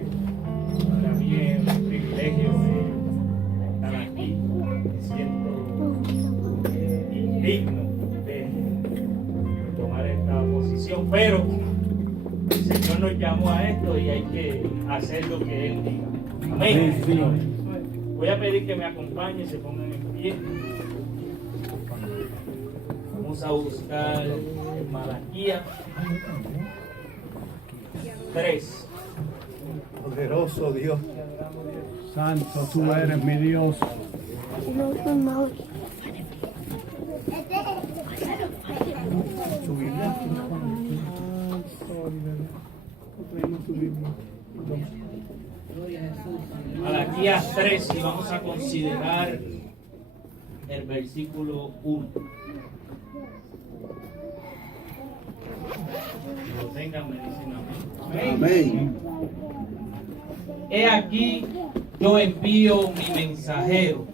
Para mí es un privilegio estar aquí. Me siento digno de tomar esta posición, pero el Señor nos llamó a esto y hay que hacer lo que Él diga. Amén. Voy a pedir que me acompañen, se pongan en pie. Vamos a buscar Malaquías 3. Poderoso Dios. Santo tú eres mi Dios. Su Biblia. Malaquías 3 y vamos a considerar el versículo 1. Lo tengan, me dicen amén. Amén. He aquí yo envío mi mensajero,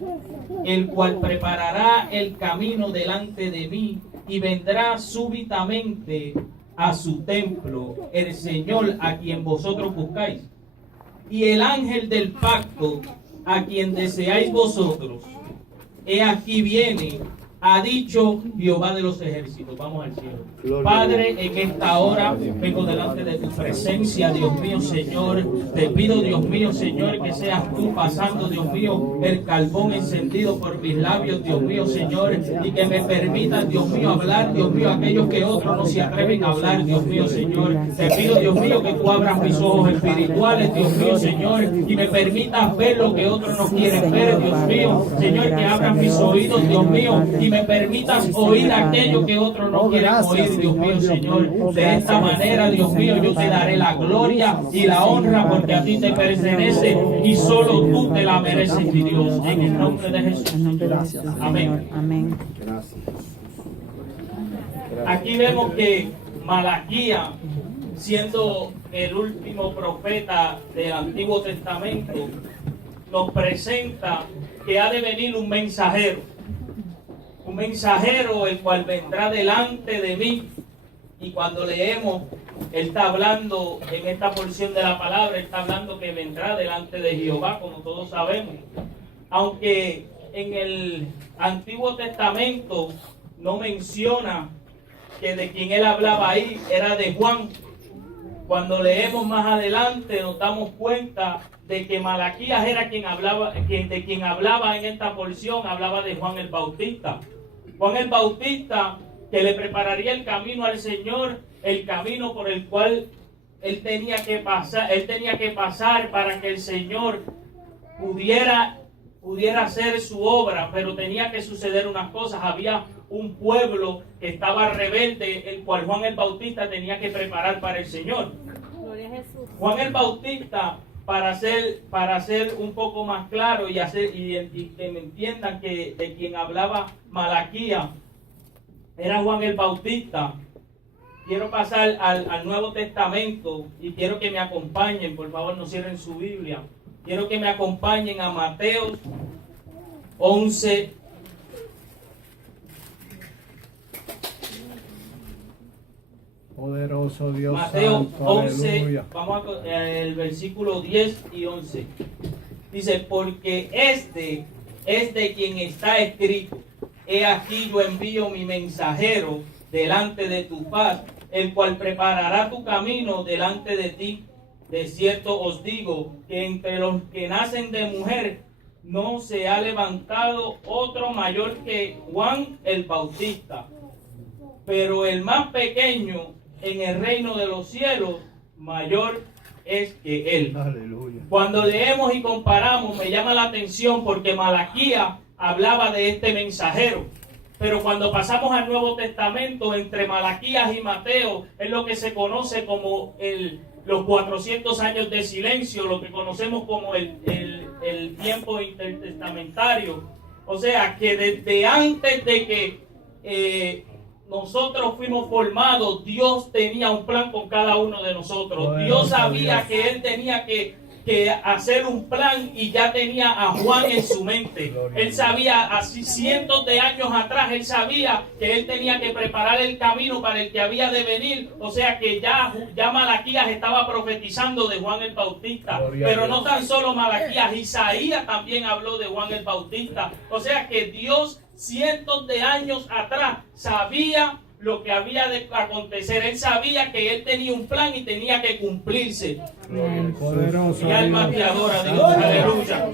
el cual preparará el camino delante de mí y vendrá súbitamente a su templo el Señor a quien vosotros buscáis y el ángel del pacto a quien deseáis vosotros. He aquí viene, ha dicho Jehová de los ejércitos. Vamos al cielo. Padre, en esta hora vengo delante de tu presencia, Dios mío, Señor. Te pido, Dios mío, Señor, que seas tú pasando, Dios mío, el carbón encendido por mis labios, Dios mío, Señor, y que me permitas, Dios mío, hablar, Dios mío, aquellos que otros no se atreven a hablar, Dios mío, Señor. Te pido, Dios mío, que tú abras mis ojos espirituales, Dios mío, Señor, y me permitas ver lo que otros no quieren ver, Dios mío, Señor, que abras mis oídos, Dios mío, y me permitas oír aquello que otros no quieren oír, Dios mío, Señor. De esta manera, Dios mío, yo te daré la gloria y la honra porque a ti te pertenece y solo tú te la mereces, mi Dios. En el nombre de Jesús. Gracias. Amén. Amén. Gracias. Aquí vemos que Malaquías, siendo el último profeta del Antiguo Testamento, nos presenta que ha de venir un mensajero el cual vendrá delante de mí. Y cuando leemos, él está hablando en esta porción de la palabra, él está hablando que vendrá delante de Jehová, como todos sabemos. Aunque en el Antiguo Testamento no menciona que de quien él hablaba ahí era de Juan. Cuando leemos más adelante nos damos cuenta de que Malaquías era quien hablaba en esta porción, hablaba de Juan el Bautista. Juan el Bautista, que le prepararía el camino al Señor, el camino por el cual él tenía que pasar para que el Señor pudiera hacer su obra, pero tenía que suceder unas cosas. Había un pueblo que estaba rebelde, el cual Juan el Bautista tenía que preparar para el Señor. Gloria a Jesús. Juan el Bautista, para ser un poco más claro y que me entiendan que de quien hablaba Malaquías era Juan el Bautista. Quiero pasar al Nuevo Testamento y quiero que me acompañen, por favor no cierren su Biblia. Quiero que me acompañen a Mateo 11. Poderoso Dios. Mateo Santo, 11, aleluya. vamos al versículo 10 y 11. Dice, porque este es de quien está escrito: he aquí yo envío mi mensajero delante de tu paz, el cual preparará tu camino delante de ti. De cierto os digo que entre los que nacen de mujer no se ha levantado otro mayor que Juan el Bautista, pero el más pequeño en el reino de los cielos mayor es que él. Aleluya. Cuando leemos y comparamos, me llama la atención porque Malaquías hablaba de este mensajero. Pero cuando pasamos al Nuevo Testamento, entre Malaquías y Mateo, es lo que se conoce como los 400 años de silencio, lo que conocemos como el tiempo intertestamentario. O sea, que desde antes de que nosotros fuimos formados, Dios tenía un plan con cada uno de nosotros. Bueno, Dios sabía que Él tenía que que hacer un plan y ya tenía a Juan en su mente. Él sabía, así cientos de años atrás, él sabía que él tenía que preparar el camino para el que había de venir. O sea que ya Malaquías estaba profetizando de Juan el Bautista. Pero no tan solo Malaquías, Isaías también habló de Juan el Bautista. O sea que Dios cientos de años atrás sabía lo que había de acontecer. Él sabía que él tenía un plan y tenía que cumplirse. Poderoso Mi alma te Dios. adora, Dios, aleluya.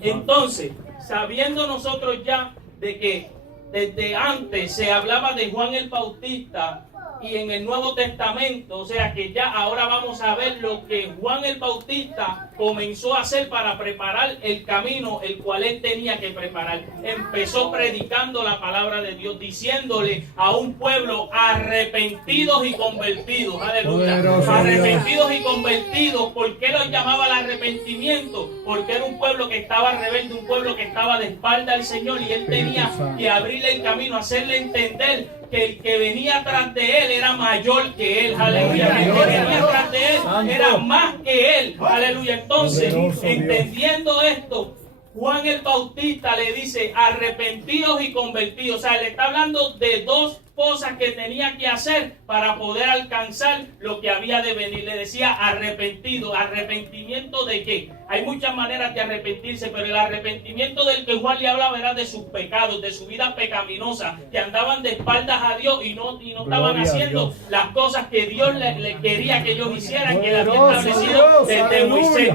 Entonces, sabiendo nosotros ya de que desde antes se hablaba de Juan el Bautista y en el Nuevo Testamento, o sea que ya ahora vamos a ver lo que Juan el Bautista comenzó a hacer para preparar el camino el cual él tenía que preparar. Empezó predicando la palabra de Dios, diciéndole a un pueblo arrepentidos y convertidos, aleluya, Poderoso arrepentidos y convertidos. ¿Por qué los llamaba el arrepentimiento? Porque era un pueblo que estaba rebelde, un pueblo que estaba de espalda al Señor, y él tenía que abrirle el camino, hacerle entender que el que venía atrás de él era mayor que él, aleluya, que el que venía atrás de él era más que él, aleluya. Entonces, entendiendo esto, Juan el Bautista le dice arrepentidos y convertidos. O sea, le está hablando de dos cosas que tenía que hacer para poder alcanzar lo que había de venir. Le decía arrepentido. ¿Arrepentimiento de qué? Hay muchas maneras de arrepentirse, pero el arrepentimiento del que Juan le hablaba era de sus pecados, de su vida pecaminosa, que andaban de espaldas a Dios y no estaban haciendo las cosas que Dios le quería que ellos hicieran, que le había establecido desde Moisés.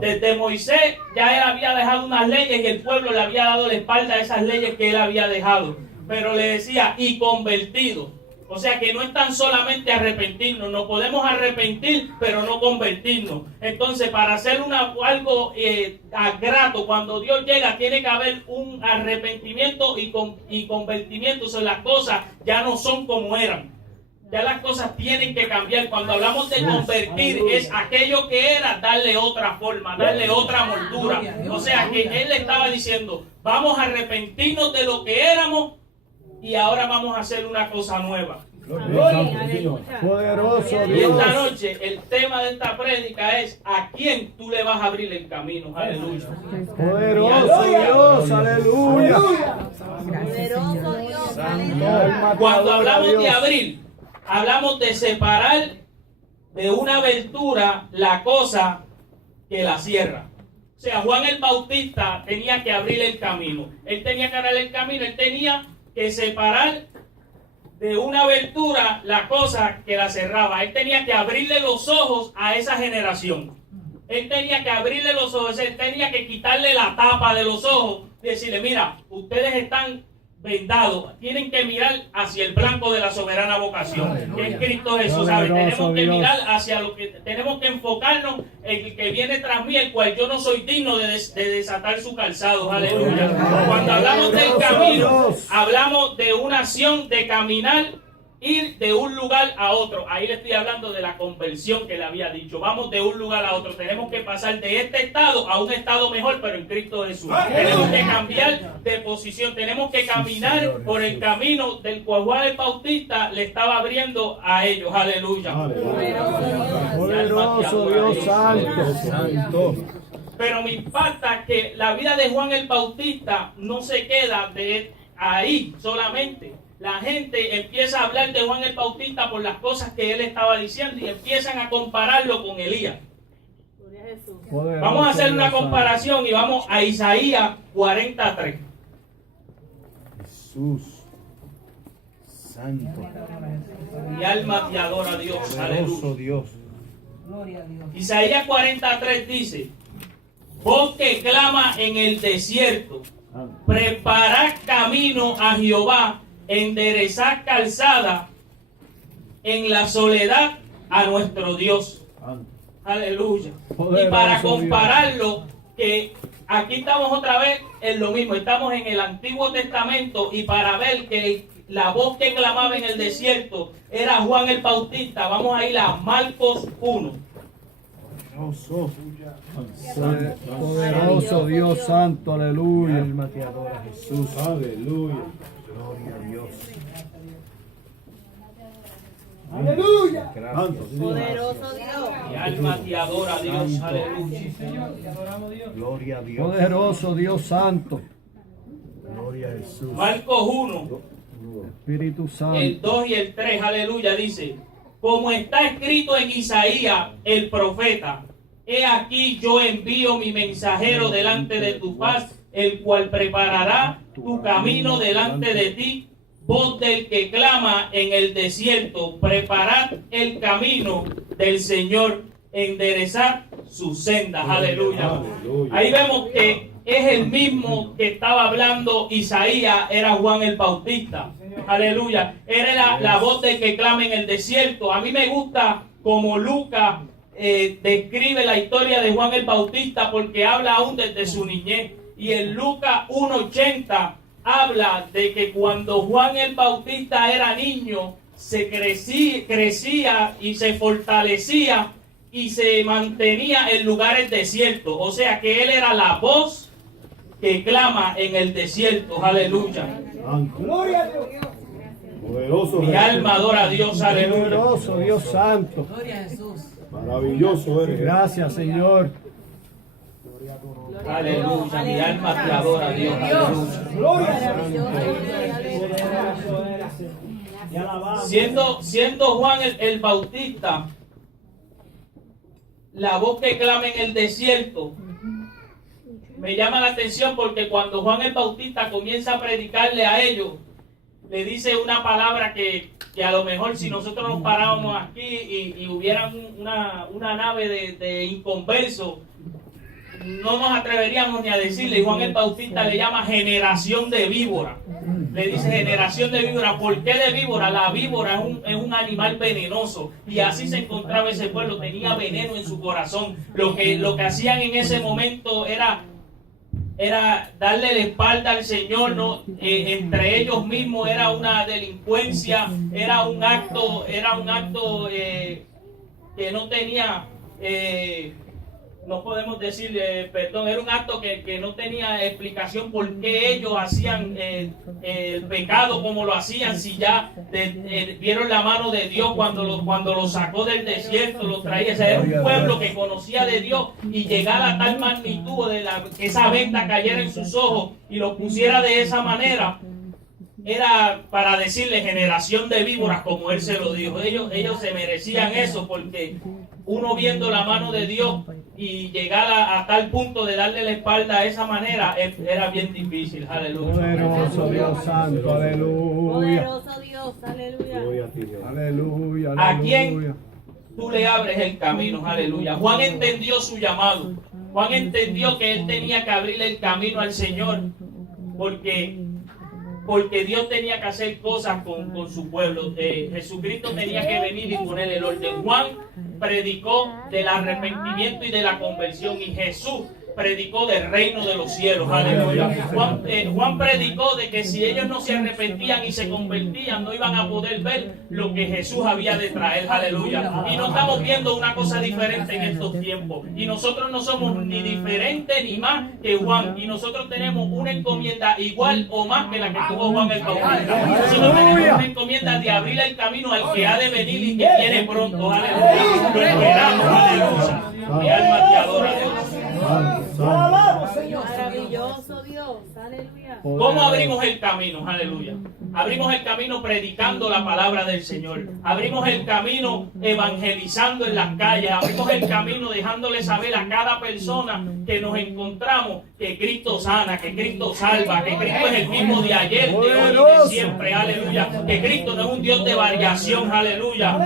Desde Moisés ya él había dejado unas leyes y el pueblo le había dado la espalda a esas leyes que él había dejado. Pero le decía, y convertido. O sea que no es tan solamente arrepentirnos, nos podemos arrepentir, pero no convertirnos. Entonces, para hacer algo grato, cuando Dios llega, tiene que haber un arrepentimiento y convertimiento. O sea, las cosas ya no son como eran. Ya las cosas tienen que cambiar. Cuando hablamos de convertir, es aquello que era, darle otra forma, darle otra moldura. O sea que él le estaba diciendo, vamos a arrepentirnos de lo que éramos y ahora vamos a hacer una cosa nueva. Poderoso Y esta Dios. noche el tema de esta prédica es a quién tú le vas a abrir el camino. Aleluya. Poderoso Dios. Aleluya. Poderoso Dios, Cuando hablamos de abrir, hablamos de separar de una abertura la cosa que la cierra. O sea, Juan el Bautista tenía que abrir el camino. Él tenía que abrir el camino, él tenía que separar de una abertura la cosa que la cerraba. Él tenía que abrirle los ojos a esa generación. Él tenía que abrirle los ojos, él tenía que quitarle la tapa de los ojos y decirle, mira, ustedes están vendados, tienen que mirar hacia el blanco de la soberana vocación, que es Cristo Jesús, ¿sabe? Tenemos que mirar hacia lo que tenemos que enfocarnos en el que viene tras mí, el cual yo no soy digno de desatar su calzado, aleluya. Cuando hablamos del camino, hablamos de una acción de caminar, ir de un lugar a otro. Ahí le estoy hablando de la conversión que le había dicho. Vamos de un lugar a otro. Tenemos que pasar de este estado a un estado mejor, pero en Cristo Jesús. Tenemos que cambiar de posición. Tenemos que caminar por el camino del cual Juan el Bautista le estaba abriendo a ellos. Aleluya. Poderoso Dios santo. Pero me impacta que la vida de Juan el Bautista no se queda de ahí solamente. La gente empieza a hablar de Juan el Bautista por las cosas que él estaba diciendo y empiezan a compararlo con Elías. Vamos a hacer una comparación y vamos a Isaías 43. Jesús santo, Mi alma te adora a Dios. poderoso Aleluya. Dios. Isaías 43 dice, voz que clama en el desierto, preparad camino a Jehová, enderezad calzada en la soledad a nuestro Dios. Aleluya. Y para compararlo, que aquí estamos otra vez en lo mismo, estamos en el Antiguo Testamento, y para ver que la voz que clamaba en el desierto era Juan el Bautista, vamos a ir a Marcos 1. Poderoso Dios santo. Aleluya. Alma te adora, Jesús. Aleluya. Gloria a Dios. Santo, Poderoso Dios. Mi alma te adora, Dios. Aleluya. gloria a Dios. Poderoso Dios Santo. Gloria a Jesús. Marcos 1, Espíritu el Santo. 2 y el 3, aleluya, dice: como está escrito en Isaías el profeta, he aquí yo envío mi mensajero delante de tu faz, el cual preparará tu camino delante de ti. Voz del que clama en el desierto, preparad el camino del Señor, enderezad sus sendas. Aleluya. Ahí vemos que es el mismo que estaba hablando Isaías, era Juan el Bautista. Aleluya. Era la voz del que clama en el desierto. A mí me gusta como Lucas describe la historia de Juan el Bautista, porque habla aún desde su niñez. Y en Lucas 1:80 habla de que cuando Juan el Bautista era niño, se crecía y se fortalecía y se mantenía en lugares desiertos. O sea que él era la voz que clama en el desierto. Aleluya. Gloria a Dios. Poderoso Mi Jesús. alma adora a Dios. Aleluya. Poderoso Dios Santo. Maravilloso eres. Gracias, Señor. Aleluya. Mi alma te adora a Dios. Aleluya. Siendo Juan el Bautista la voz que clama en el desierto, me llama la atención porque cuando Juan el Bautista comienza a predicarle a ellos, le dice una palabra que a lo mejor si nosotros nos parábamos aquí y hubiera una nave de inconversos, no nos atreveríamos ni a decirle. Y Juan el Bautista le llama generación de víbora. Le dice generación de víbora. ¿Por qué de víbora? La víbora es un animal venenoso. Y así se encontraba ese pueblo. Tenía veneno en su corazón. Lo que hacían en ese momento era darle la espalda al Señor, ¿no? Entre ellos mismos era una delincuencia, era un acto que no tenía, no podemos decir, perdón, era un acto que no tenía explicación por qué ellos hacían el pecado como lo hacían, si ya vieron la mano de Dios cuando lo sacó del desierto, lo traía. O sea, era un pueblo que conocía de Dios, y llegar a tal magnitud que esa venda cayera en sus ojos y lo pusiera de esa manera, era para decirle generación de víboras, como él se lo dijo. Ellos se merecían eso, porque uno viendo la mano de Dios y llegar a tal punto de darle la espalda de esa manera era bien difícil. Aleluya. Poderoso Dios Santo. Aleluya. Poderoso Dios. Aleluya. Gloria a ti, Dios. Aleluya. ¿A quién Aleluya. tú le abres el camino? Aleluya. Juan entendió su llamado. Juan entendió que él tenía que abrirle el camino al Señor, porque Dios tenía que hacer cosas con su pueblo. Jesucristo tenía que venir y poner el orden. Juan predicó del arrepentimiento y de la conversión, y Jesús predicó del reino de los cielos. Aleluya. Juan predicó de que si ellos no se arrepentían y se convertían, no iban a poder ver lo que Jesús había de traer. Aleluya. Y no estamos viendo una cosa diferente en estos tiempos. Y nosotros no somos ni diferentes ni más que Juan. Y nosotros tenemos una encomienda igual o más que la que tuvo Juan el Bautista. Nosotros tenemos una encomienda de abrir el camino al que ha de venir y que viene pronto. Aleluya. Lo esperamos. Aleluya. Mi alma te adora, Dios. Maravilloso Dios. Aleluya. ¿Cómo abrimos el camino? Aleluya. Abrimos el camino predicando la palabra del Señor. Abrimos el camino evangelizando en las calles. Abrimos el camino dejándole saber a cada persona que nos encontramos que Cristo sana, que Cristo salva, que Cristo es el mismo de ayer, de hoy y de siempre. Aleluya. Que Cristo no es un Dios de variación. Aleluya.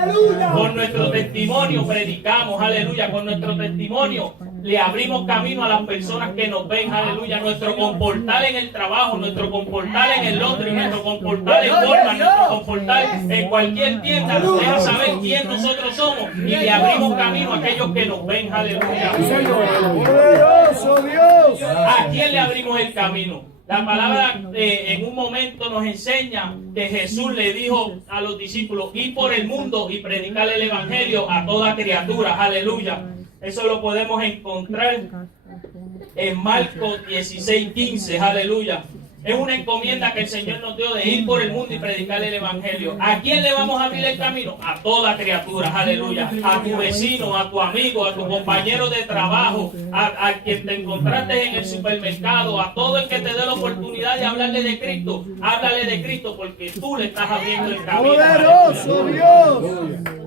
Con nuestro testimonio predicamos. Aleluya. Con nuestro testimonio le abrimos camino a las personas que nos ven. Aleluya. Nuestro comportar en el trabajo, nuestro comportar en el Londres, nuestro comportar en Walmart, nuestro comportar en cualquier tienda nos deja saber quién nosotros somos, y le abrimos camino a aquellos que nos ven. Aleluya. Poderoso Dios. ¿A quién le abrimos el camino? La palabra en un momento nos enseña que Jesús le dijo a los discípulos: ir por el mundo y predicar el evangelio a toda criatura. Aleluya. Eso lo podemos encontrar en Marcos 16:15. Aleluya. Es una encomienda que el Señor nos dio de ir por el mundo y predicar el Evangelio. ¿A quién le vamos a abrir el camino? A toda criatura, aleluya. A tu vecino, a tu amigo, a tu compañero de trabajo, a quien te encontraste en el supermercado, a todo el que te dé la oportunidad de hablarle de Cristo. Háblale de Cristo porque tú le estás abriendo el camino. Poderoso Dios.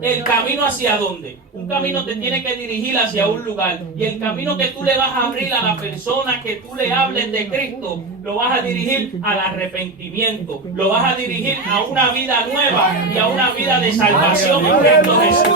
¿El camino hacia dónde? Un camino te tiene que dirigir hacia un lugar. Y el camino que tú le vas a abrir a la persona que tú le hables de Cristo, lo vas a dirigir al arrepentimiento. Lo vas a dirigir a una vida nueva y a una vida de salvación en Cristo Jesús.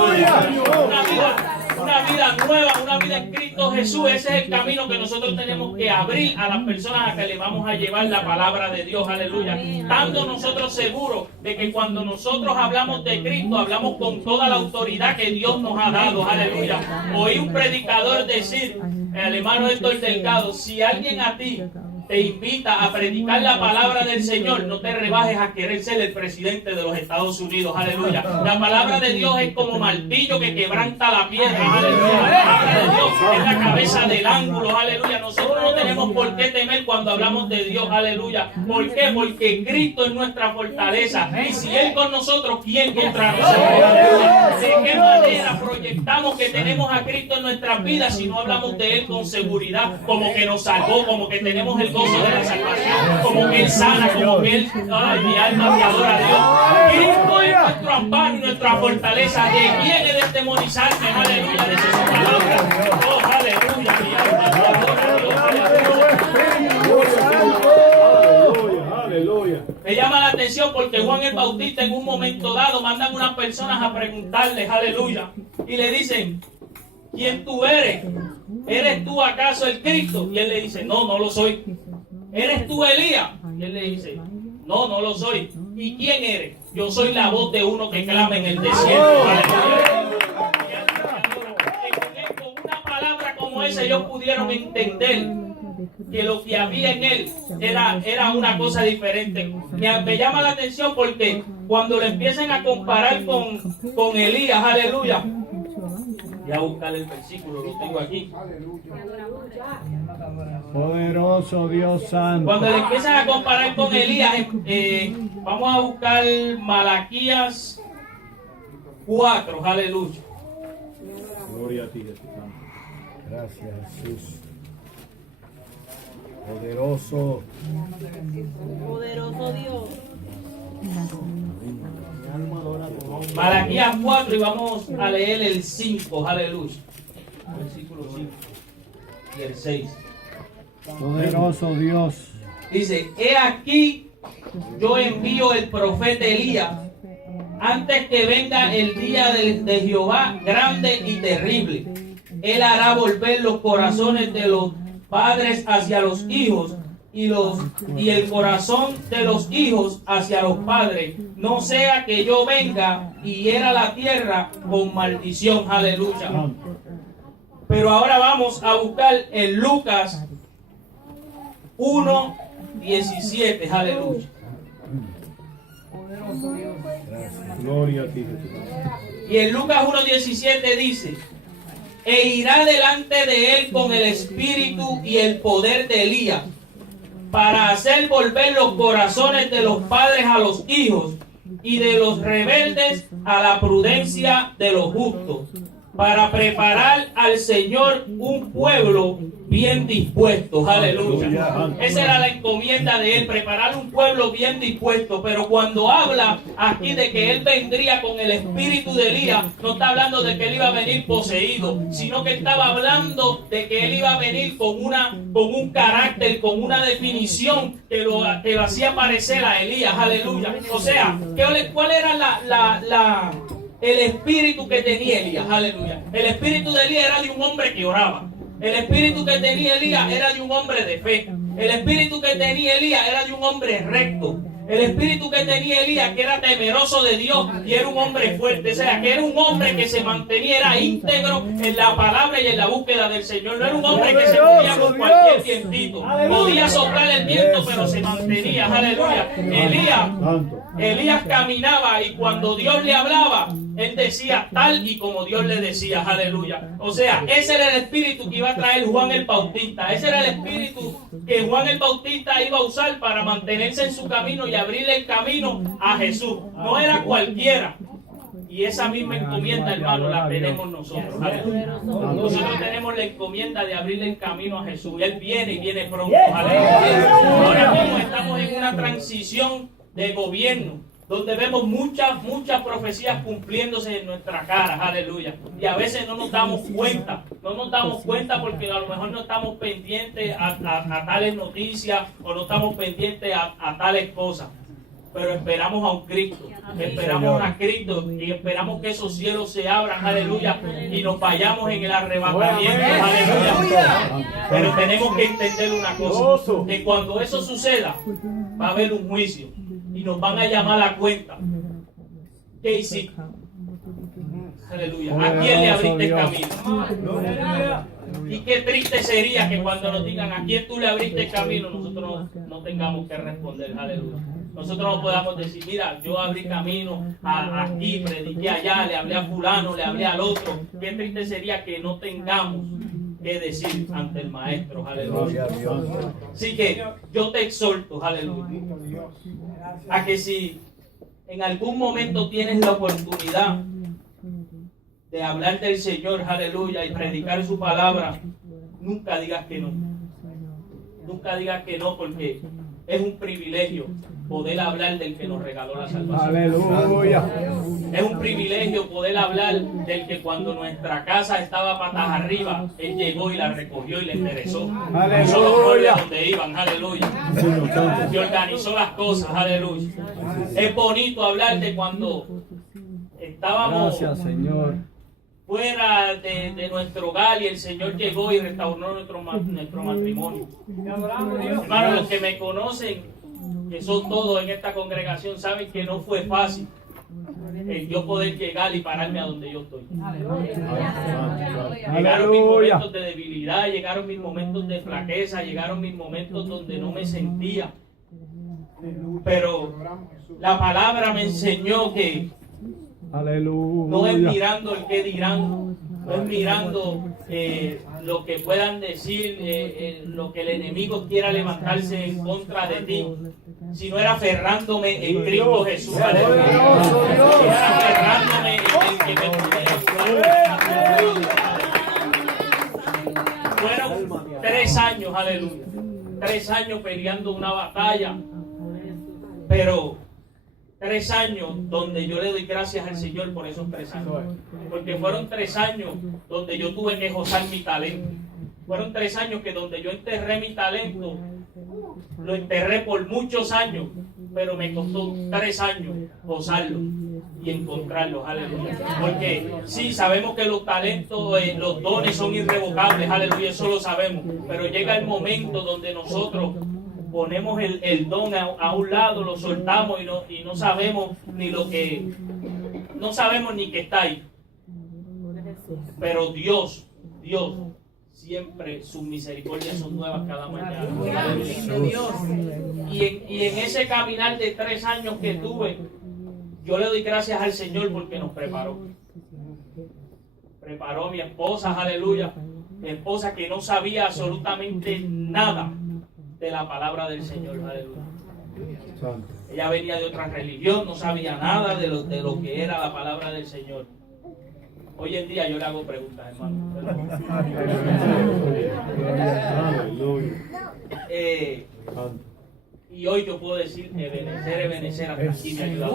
Una vida nueva, una vida en Cristo Jesús. Ese es el camino que nosotros tenemos que abrir a las personas a que le vamos a llevar la palabra de Dios, aleluya. Estando nosotros seguros de que cuando nosotros hablamos de Cristo, hablamos con toda la autoridad que Dios nos ha dado, aleluya. Oí un predicador decir, el hermano Héctor Delgado, si alguien a ti te invita a predicar la palabra del Señor, no te rebajes a querer ser el presidente de los Estados Unidos, aleluya. La palabra de Dios es como martillo que quebranta la piedra, aleluya. La palabra de Dios es la cabeza del ángulo, aleluya. Nosotros no tenemos por qué temer cuando hablamos de Dios, aleluya. ¿Por qué? Porque Cristo es nuestra fortaleza. Y si Él con nosotros, ¿quién contra nosotros? ¿De qué manera proyectamos que tenemos a Cristo en nuestras vidas si no hablamos de Él con seguridad? Como que nos salvó, como que tenemos el gozo de la salvación, como que Él sana, como que Él, ay, mi alma te adora a Dios. Cristo es nuestro amparo y nuestra fortaleza. ¿De quién he de demonizarme? Aleluya, dice su palabra. Oh, aleluya, mi alma te adora a Dios. Aleluya, aleluya. Me llama la atención porque Juan el Bautista en un momento dado mandan unas personas a preguntarles, aleluya, y le dicen, ¿quién tú eres? ¿Eres tú acaso el Cristo? Y él le dice, no, no lo soy. ¿Eres tú Elías? Y él le dice, no, no lo soy. ¿Y quién eres? Yo soy la voz de uno que clama en el desierto. Aleluya. Con una palabra como esa ellos pudieron entender que lo que había en él era una cosa diferente. Me llama la atención porque cuando le empiezan a comparar con Elías, aleluya. Voy a buscar el versículo, lo tengo aquí. Poderoso Dios santo. Cuando le empiezan a comparar con Elías, vamos a buscar Malaquías 4, aleluya. Gloria a ti, Jesús. Gracias, Jesús. Poderoso. Poderoso Dios. Malaquías 4 y vamos a leer el 5, aleluya. Versículo 5 y el 6. Poderoso Dios. Dice, he aquí yo envío el profeta Elías antes que venga el día de Jehová grande y terrible. Él hará volver los corazones de los padres hacia los hijos y el corazón de los hijos hacia los padres, no sea que yo venga y hiera la tierra con maldición, aleluya. Pero ahora vamos a buscar en Lucas 1:17, aleluya. Gloria a ti, Jesús. Y en Lucas 1:17 dice, e irá delante de él con el espíritu y el poder de Elías, para hacer volver los corazones de los padres a los hijos y de los rebeldes a la prudencia de los justos, para preparar al Señor un pueblo bien dispuesto. Aleluya. Esa era la encomienda de él, preparar un pueblo bien dispuesto. Pero cuando habla aquí de que él vendría con el espíritu de Elías, no está hablando de que él iba a venir poseído, sino que estaba hablando de que él iba a venir con un carácter, con una definición que lo hacía parecer a Elías. Aleluya. O sea, ¿cuál era el espíritu que tenía Elías? Aleluya. El espíritu de Elías era de un hombre que oraba. El espíritu que tenía Elías era de un hombre de fe. El espíritu que tenía Elías era de un hombre recto. El espíritu que tenía Elías, que era temeroso de Dios y era un hombre fuerte. O sea, que era un hombre que se mantenía, era íntegro en la palabra y en la búsqueda del Señor. No era un hombre que se movía con cualquier vientito. Podía soplar el viento, pero se mantenía. Aleluya. Elías caminaba y cuando Dios le hablaba, Él decía tal y como Dios le decía, aleluya. O sea, ese era el espíritu que iba a traer Juan el Bautista. Ese era el espíritu que Juan el Bautista iba a usar para mantenerse en su camino y abrirle el camino a Jesús. No era cualquiera. Y esa misma encomienda, hermano, la tenemos nosotros. Aleluya. Nosotros tenemos la encomienda de abrirle el camino a Jesús. Él viene y viene pronto. Aleluya. Ahora mismo estamos en una transición de gobierno, donde vemos muchas profecías cumpliéndose en nuestra cara, aleluya. Y a veces no nos damos cuenta porque a lo mejor no estamos pendientes a tales noticias o no estamos pendientes a tales cosas. Pero esperamos a un Cristo, esperamos a Cristo y esperamos que esos cielos se abran, aleluya, y nos vayamos en el arrebatamiento, aleluya. Pero tenemos que entender una cosa, que cuando eso suceda, va a haber un juicio y nos van a llamar a cuenta. ¿Qué hiciste? Aleluya. ¿A quién le abriste el camino? Y qué triste sería que cuando nos digan a quién tú le abriste el camino, nosotros no tengamos que responder, aleluya. Nosotros no podamos decir, mira, yo abrí camino aquí, prediqué allá, le hablé a fulano, le hablé al otro. Qué triste sería que no tengamos que decir ante el Maestro, aleluya. Así que yo te exhorto, aleluya, a que si en algún momento tienes la oportunidad de hablar del Señor, aleluya, y predicar su palabra, nunca digas que no. Nunca digas que no, porque es un privilegio poder hablar del que nos regaló la salvación. Aleluya. Es un privilegio poder hablar del que cuando nuestra casa estaba patas arriba, Él llegó y la recogió y la enderezó. Aleluya. Hizo los muebles donde iban, aleluya. Y organizó las cosas, aleluya. Es bonito hablar de cuando estábamos Gracias, Señor. fuera de nuestro hogar y el Señor llegó y restauró nuestro matrimonio. Hermanos, los que me conocen, que son todos en esta congregación, saben que no fue fácil el yo poder llegar y pararme a donde yo estoy. Llegaron mis momentos de debilidad, llegaron mis momentos de flaqueza, llegaron mis momentos donde no me sentía. Pero la palabra me enseñó que Aleluya. no es mirando el que dirán, no es mirando lo que puedan decir, lo que el enemigo quiera levantarse en contra de ti, sino era aferrándome en Cristo Jesús. Aleluya. Era aferrándome en el que me pudiera ayudar. Fueron 3 años, aleluya. 3 años peleando una batalla, pero 3 años donde yo le doy gracias al Señor por esos 3 años. Porque fueron 3 años donde yo tuve que gozar mi talento. Fueron 3 años que donde yo enterré mi talento, lo enterré por muchos años, pero me costó 3 años gozarlo y encontrarlos, aleluya. Porque sí, sabemos que los talentos, los dones son irrevocables, aleluya, eso lo sabemos. Pero llega el momento donde nosotros ponemos el don a un lado, lo soltamos y no sabemos ni lo que, no sabemos ni que está ahí. Pero Dios, siempre sus misericordias son nuevas cada mañana. Y en ese caminar de 3 años que tuve, yo le doy gracias al Señor porque nos preparó. Preparó a mi esposa, aleluya. Mi esposa que no sabía absolutamente nada de la palabra del Señor, aleluya. Ella venía de otra religión, no sabía nada de lo que era la palabra del Señor. Hoy en día yo le hago preguntas, hermano. Y hoy yo puedo decir, Ebenezer, hasta aquí me ayuda.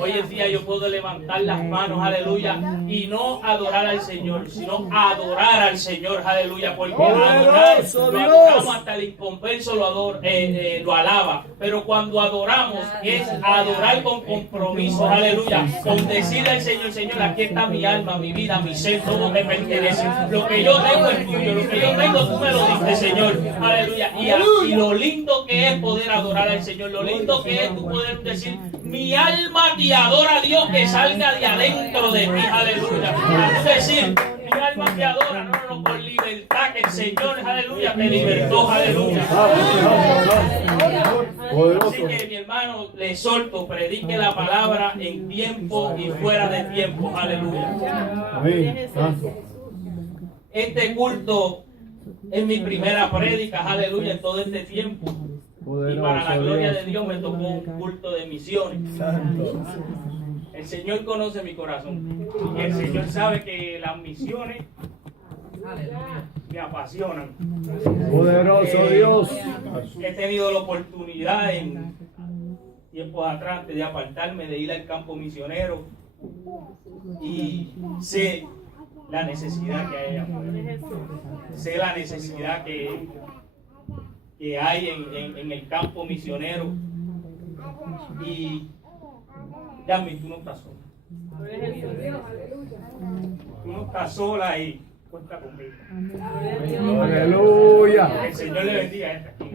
Hoy en día yo puedo levantar las manos, aleluya, y no adorar al Señor, sino adorar al Señor, aleluya, porque adorar, lo adoramos hasta el inconverso lo alaba, pero cuando adoramos es adorar con compromiso, aleluya, con decirle al Señor, Señor, aquí está mi alma, mi vida, mi ser, todo me pertenece, lo que yo tengo es tuyo, lo que yo tengo tú me lo diste, Señor, aleluya. Y lo lindo que es poder adorar al Señor, lo lindo que es tú poder decir, mi alma te adora a Dios, que salga de adentro de ti, aleluya. Es decir, mi alma te adora, no, por libertad que el Señor, aleluya, te libertó, aleluya. Poderoso. Así que mi hermano, le exhorto, predique la palabra en tiempo y fuera de tiempo. Aleluya. Amén. Santo. Este culto es mi primera prédica, aleluya, en todo este tiempo. Y para la gloria de Dios me tocó un culto de misiones. El Señor conoce mi corazón. Y el Señor sabe que las misiones me apasionan. Poderoso Dios. He tenido la oportunidad en tiempos atrás de apartarme de ir al campo misionero y sé la necesidad que hay allá afuera. Sé la necesidad que hay en el campo misionero. Y Yami, tú no estás sola. Tú no estás sola y cuenta conmigo. Aleluya. Que el Señor le bendiga a esta aquí.